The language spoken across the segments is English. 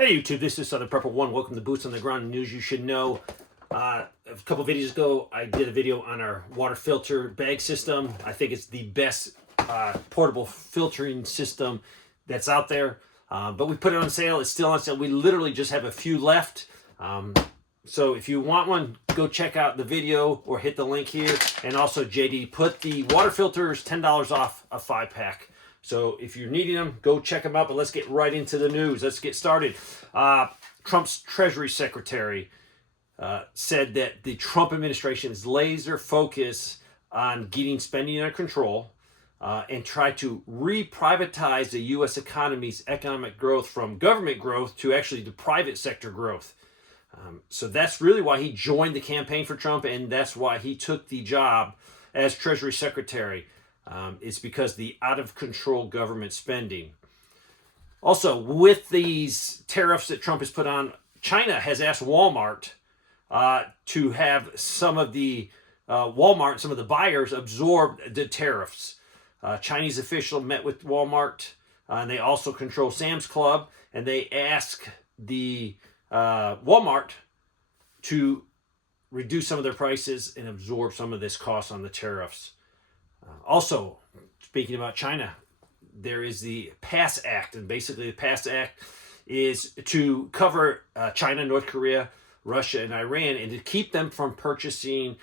Hey YouTube, this is Southern Prepper One. Welcome to Boots on the Ground News You Should Know. A couple videos ago, I did a video on our water filter bag system. I think it's the best portable filtering system that's out there. But we put it on sale. It's still on sale. We literally just have a few left. So if you want one, go check out the video or hit the link here. And also, JD put the water filters $10 off a 5-pack. So if you're needing them, go check them out. But let's get right into the news. Let's get started. Trump's Treasury Secretary said that the Trump administration is laser focused on getting spending under control and try to re-privatize the U.S. economy's economic growth from government growth to actually the private sector growth. So that's really why he joined the campaign for Trump, and that's why he took the job as Treasury Secretary. It's because the out-of-control government spending. Also, with these tariffs that Trump has put on, China has asked Walmart to have some of the some of the buyers absorb the tariffs. Chinese official met with Walmart, and they also control Sam's Club, and they ask the Walmart to reduce some of their prices and absorb some of this cost on the tariffs. Also, speaking about China, there is the PASS Act, and basically the PASS Act is to cover China, North Korea, Russia, and Iran, and to keep them from purchasing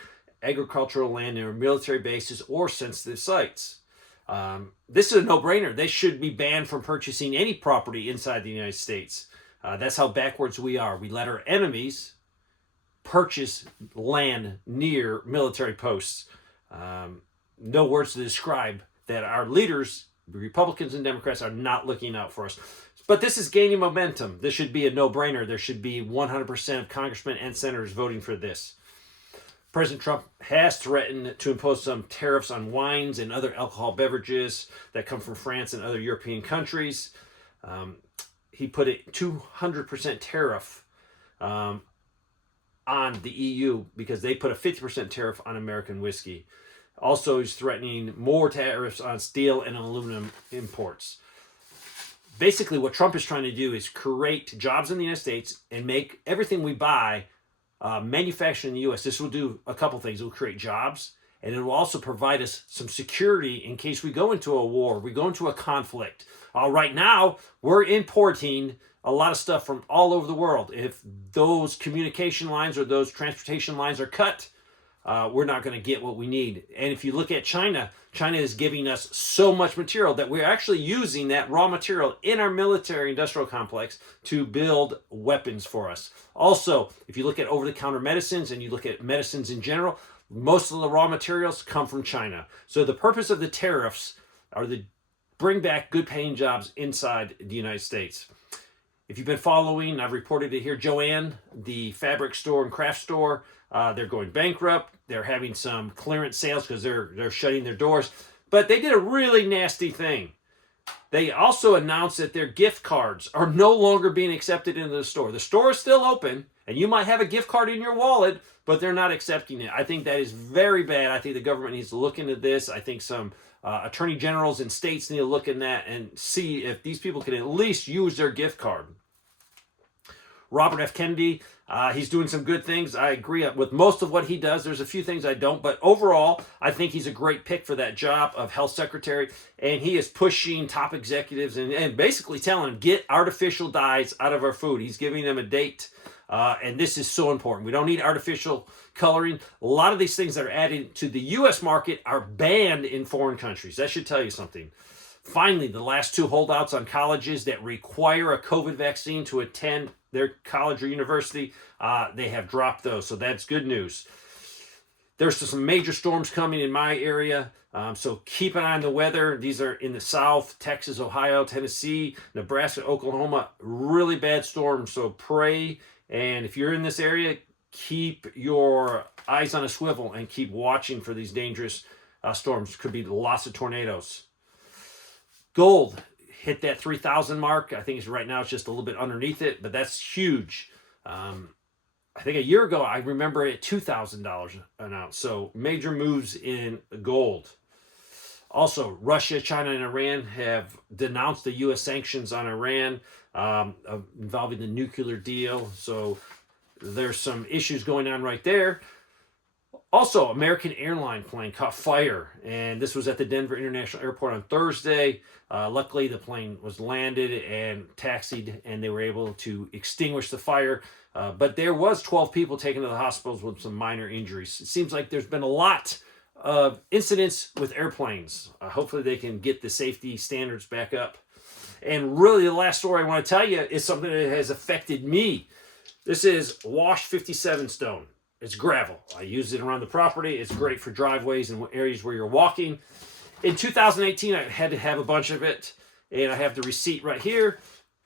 agricultural land near military bases or sensitive sites. This is a no-brainer. They should be banned from purchasing any property inside the United States. That's how backwards we are. We let our enemies purchase land near military posts. No words to describe that our leaders, Republicans and Democrats, are not looking out for us. But this is gaining momentum. This should be a no-brainer. There should be 100% of congressmen and senators voting for this. President Trump has threatened to impose some tariffs on wines and other alcohol beverages that come from France and other European countries. He put a 200% tariff on the EU because they put a 50% tariff on American whiskey. Also, he's threatening more tariffs on steel and aluminum imports. Basically, what Trump is trying to do is create jobs in the United States and make everything we buy manufactured in the U.S. This will do a couple things. It will create jobs, and it will also provide us some security in case we go into a war, we go into a conflict. Right now, we're importing a lot of stuff from all over the world. If those communication lines or those transportation lines are cut, we're not going to get what we need. And if you look at China, China is giving us so much material that we're actually using that raw material in our military industrial complex to build weapons for us. Also, if you look at over-the-counter medicines and you look at medicines in general, most of the raw materials come from China. So the purpose of the tariffs are to bring back good-paying jobs inside the United States. If you've been following, I've reported it here, Joann, the fabric store and craft store, they're going bankrupt. They're having some clearance sales because they're shutting their doors. But they did a really nasty thing. They also announced that their gift cards are no longer being accepted into the store. The store is still open, and you might have a gift card in your wallet, but they're not accepting it. I think that is very bad. I think the government needs to look into this. I think some attorney generals in states need to look in that and see if these people can at least use their gift card. Robert F. Kennedy, he's doing some good things. I agree with most of what he does. There's a few things I don't, but overall, I think he's a great pick for that job of health secretary, and he is pushing top executives and basically telling them, get artificial dyes out of our food. He's giving them a date, and this is so important. We don't need artificial coloring. A lot of these things that are added to the U.S. market are banned in foreign countries. That should tell you something. Finally, the last two holdouts on colleges that require a COVID vaccine to attend their college or university, they have dropped those. So that's good news. There's some major storms coming in my area. So keep an eye on the weather. These are in the south, Texas, Ohio, Tennessee, Nebraska, Oklahoma. Really bad storms. So pray. And if you're in this area, keep your eyes on a swivel and keep watching for these dangerous storms. Could be lots of tornadoes. Gold hit that 3,000 mark. I think right now it's just a little bit underneath it, but that's huge. I think a year ago, I remember it at $2,000 an ounce. So major moves in gold. Also, Russia, China, and Iran have denounced the U.S. sanctions on Iran involving the nuclear deal. So there's some issues going on right there. Also, American airline plane caught fire, and this was at the Denver International Airport on Thursday. Luckily, the plane was landed and taxied, and they were able to extinguish the fire. But there was 12 people taken to the hospitals with some minor injuries. It seems like there's been a lot of incidents with airplanes. Hopefully, they can get the safety standards back up. And really, the last story I want to tell you is something that has affected me. This is Wash 57 stone. It's gravel. I use it around the property. It's great for driveways and areas where you're walking. In 2018, I had to have a bunch of it, and I have the receipt right here.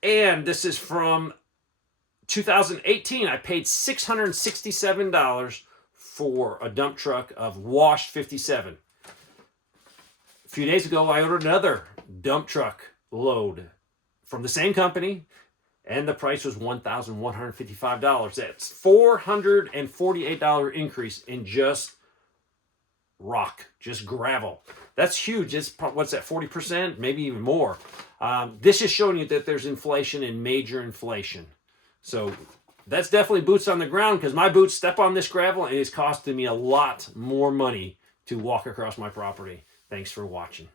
And this is from 2018. I paid $667 for a dump truck of Wash 57. A few days ago, I ordered another dump truck load from the same company, and the price was $1,155. That's $448 increase in just rock, just gravel. That's huge. It's, what's that, 40%? Maybe even more. This is showing you that there's inflation and major inflation. So that's definitely boots on the ground, because my boots step on this gravel and it's costing me a lot more money to walk across my property. Thanks for watching.